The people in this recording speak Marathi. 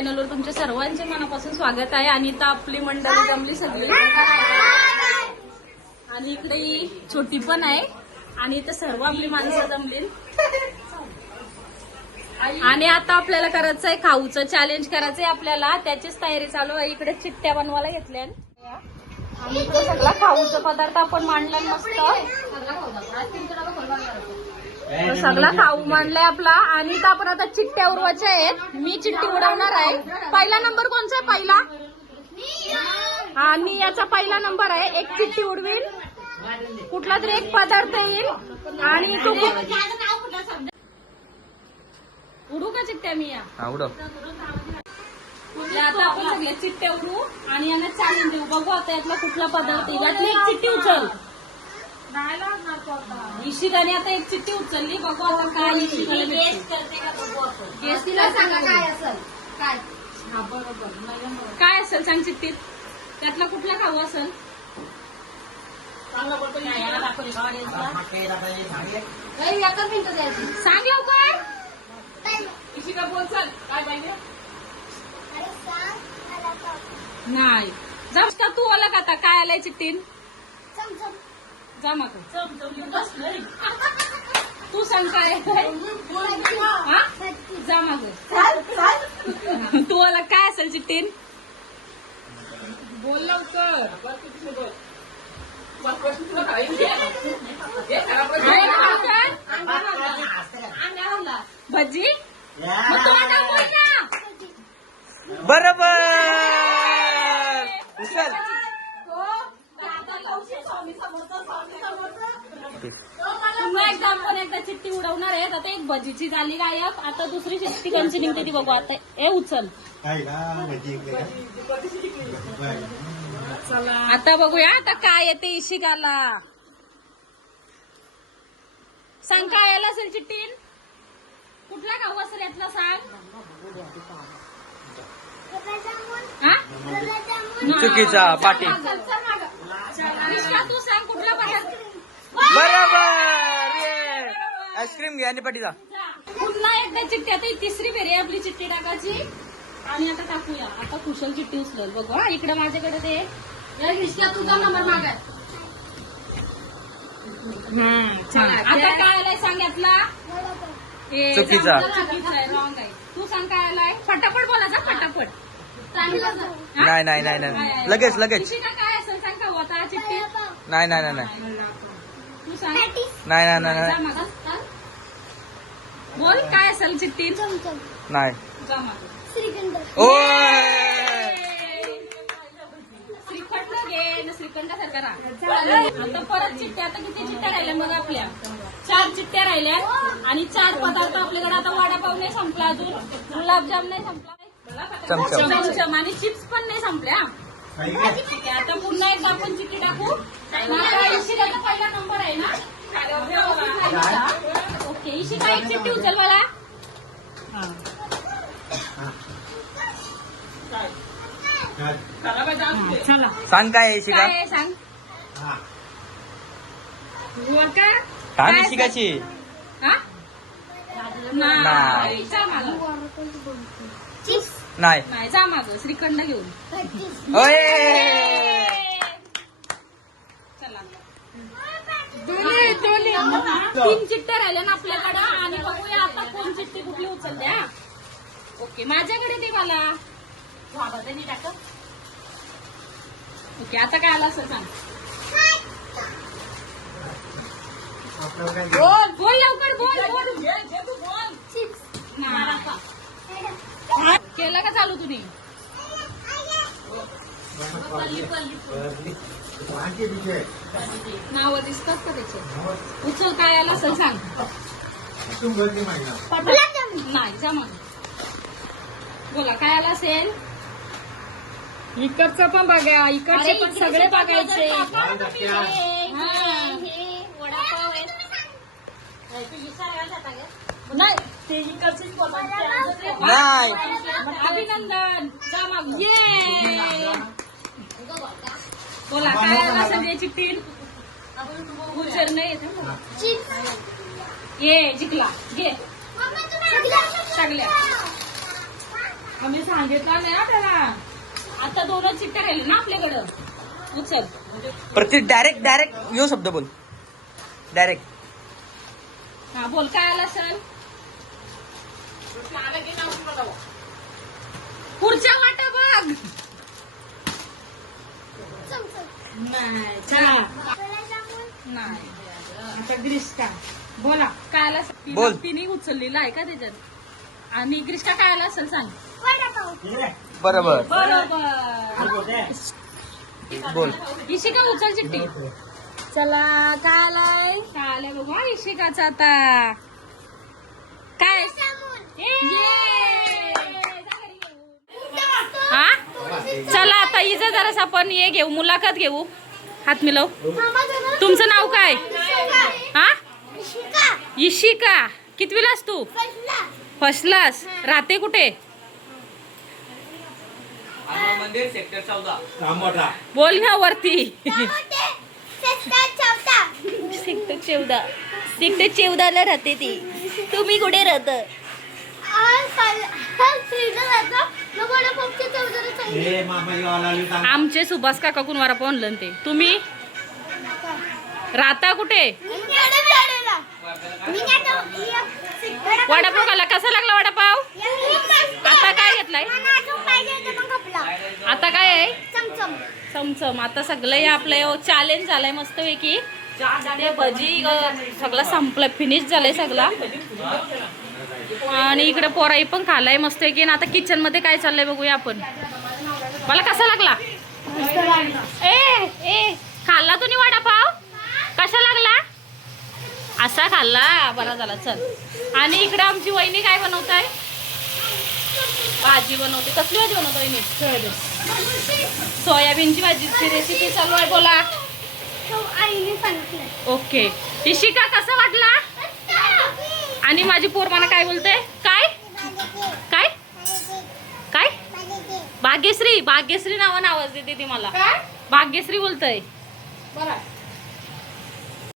चॅनलवर तुमच्या सर्वांचे मनापासून स्वागत आहे. आणि इथं आपली मंडळी जमली सगळी आणि इकडे ही छोटी पण आहे आणि इथं सर्व आपली माणसं जमली. आणि आता आपल्याला करायचं आहे खाऊचं चॅलेंज करायचंय आपल्याला, त्याचीच तयारी चालू आहे. इकडे चिट्ट्या बनवायला घेतल्या आणि इकडे सगळा खाऊचा पदार्थ आपण मांडला मस्त. सगळा खाऊ मांडलाय आपला आणि इथं आपण आता चिट्ट्या उडवायच्या आहेत. मी चिट्टी उडवणार आहे. पहिला नंबर कोणचा आहे? पहिला आणि याचा पहिला नंबर आहे. एक चिट्टी उडवील, कुठला तरी एक पदार्थ येईल आणि तो उडू का चिट्ट्या? मी या आता आपण सगळ्या चिट्ट्या उडू आणि यांना चॅलेंज देऊ. बघू आता यातला कुठला पदार्थ येईल. यातली एक चिट्टी उचल. इशिकाने आता एक चिट्टी उचलली. बघू आता काय गेस तिला सांगा काय असेल. काय असेल सांग चिट्टीत? त्यातला कुठला खाऊ असेल? सांग लवकर. इशिका बोल चल. काय पाहिजे? नाही जा का तू आला का आता? काय आलाय चिट्टीन? जा मग तू सांग काय जा मग तू आला काय असेल चिट्टीन? बोल लवकर. भजी बरोबर. पुन्हा एकदा आपण एकदा चिट्टी उडवणार आहेत. आता एक भजीची झाली गायब. आता दुसरी चिट्टी कंची निघते ती बघू. आता हे उचल. आता बघूया आता काय येते इशिकाला. सांग काय आलं असेल चिट्टीन? कुठला खाऊ असेल यातला सांग. चुकीचा पाटी. तू सांग कुठला पदार्थ. बरोबर. आईस्क्रीम घे आणि पाटी जा. पुन्हा एकदा चिट्टी. आता ही तिसरी फेरी आपली चिट्टी टाकायची आणि आता टाकूया. आता कुशल चिट्टी उचल. बघू हा इकडे माझ्याकडे ते तुझा नंबर मागाय. आता काय आलाय सांग यातला? चुकीचा. चुकीचा आहे. रॉंग आहे. तू सांग काय आलाय? फटाफट बोलायचा फटाफट. नाही नाही नाही नाही लगेच लगेच. काय असेल सांग का आता चिट्टी? नाही नाही नाही तू सांग. नाही नाही नाही बोल काय असेल चिट्टी? नाही. जा मागं. श्रीखंड घे ना. श्रीखंड सारखा राहा. आता परत चिट्ट्या. आता किती चिट्ट्या राहिल्या मग आपल्या? 4 चिट्ट्या राहिल्या आणि 4 पदार्थ आपल्याकडे. आता वडापाव नाही संपला अजून, गुलाबजाम नाही संपला, चमचम आणि चिप्स पण नाही संपल्या. ठीक आहे आता पुन्हा एकदा आपण चिट्टी टाकू. इशिकाचा पहिला नंबर आहे ना? ओके इशिका एक चिट्टी उचल मला. चला सांग काय आहे शिका? काय सांग. काय शिकायची? नाही जा मागं. नाही नाही जा मागं. श्रीखंड घेऊन. चला 3 चिट्ट्या राहिल्या ना आपल्याकडं आणि बघूया आता कोण चिट्टी कुठली उचलल्या. ओके माझ्याकडे दे मला. ओके आता काय आलं असं सांग. बोल बोल लवकर बोल बोल. केलं का चालू तुम्ही? नाव दिसतात का त्याचे? उचल काय आलं असं सांग. नाही जा मग. बोला काय आलं असेल? इकडचं पण बघा. इकडचे पण सगळे बघायचे. नाही ते इकडचेच नाही. अभिनंदन. जा मग. ये बोला काय आलं असेल चिट्टी? उचल नाही ये जिंकला. घे सगळ्या. आम्ही सांगितलं नाही आपल्याला. आता 2च चिठ्ठ्या राहिल्या ना आपल्याकडं. उचल. प्रत्येक डायरेक्ट यो शब्द बोल. डायरेक्ट. हा बोल काय आला सर. पुढच्या वाटा बघ. नाही चहा. नाही आता ग्रिस्का बोला काय आला. बोल. तिने उचललेला आहे का त्याच्यात. आणि ग्रिस्का काय आला असेल सांग. बरोबर बरोबर. बोल. इशिका उचल चिठ्ठी. चला काय आलाय. काय आलाय बघू हा इशिकाचा आता. काय हा चला आता इजा जरास आपण हे घेऊ मुलाखत घेऊ. हात मिलव. तुमचं नाव काय. हा इशिका. कितवीलास तू. फर्स्टलास. राहते कुठे. मंदिर सेक्टर 14. बोल ना वरती. सेक्टर 14 राहते ती. तुम्ही कुठे राहत. आमचे सुभाष काका कुणवारा पाहून ते. तुम्ही राहता कुठे. वडापाव खाला. कसा लागला वडापाव. आता काय घेतलाय. आता काय आहे. चमचम. आता सगळं आपलं चॅलेंज झालंय मस्तपैकी. ते भजी सगळं संपलं. फिनिश झालंय सगळं. आणि इकडे पोराई पण खालाय मस्त की. आता किचन मध्ये काय चाललंय बघूया आपण. मला कसा लागला. ए खाल्ला तुम्ही वडापाव. कसा लागला. असा खाल्ला. बरा झाला चल. आणि इकडे आमची वहिनी काय बनवत आहे. भाजी बनवते. कसली भाजी बनवत वहिनी. सोयाबीनची भाजीची रेसिपी चालू आहे. बोला. ओके. इशिका कसा वाटला. आणि माझी पोर मला काय बोलते. काय काय काय. भाग्यश्री. भाग्यश्री नावानं आवाज देते ती मला. भाग्यश्री बोलतय.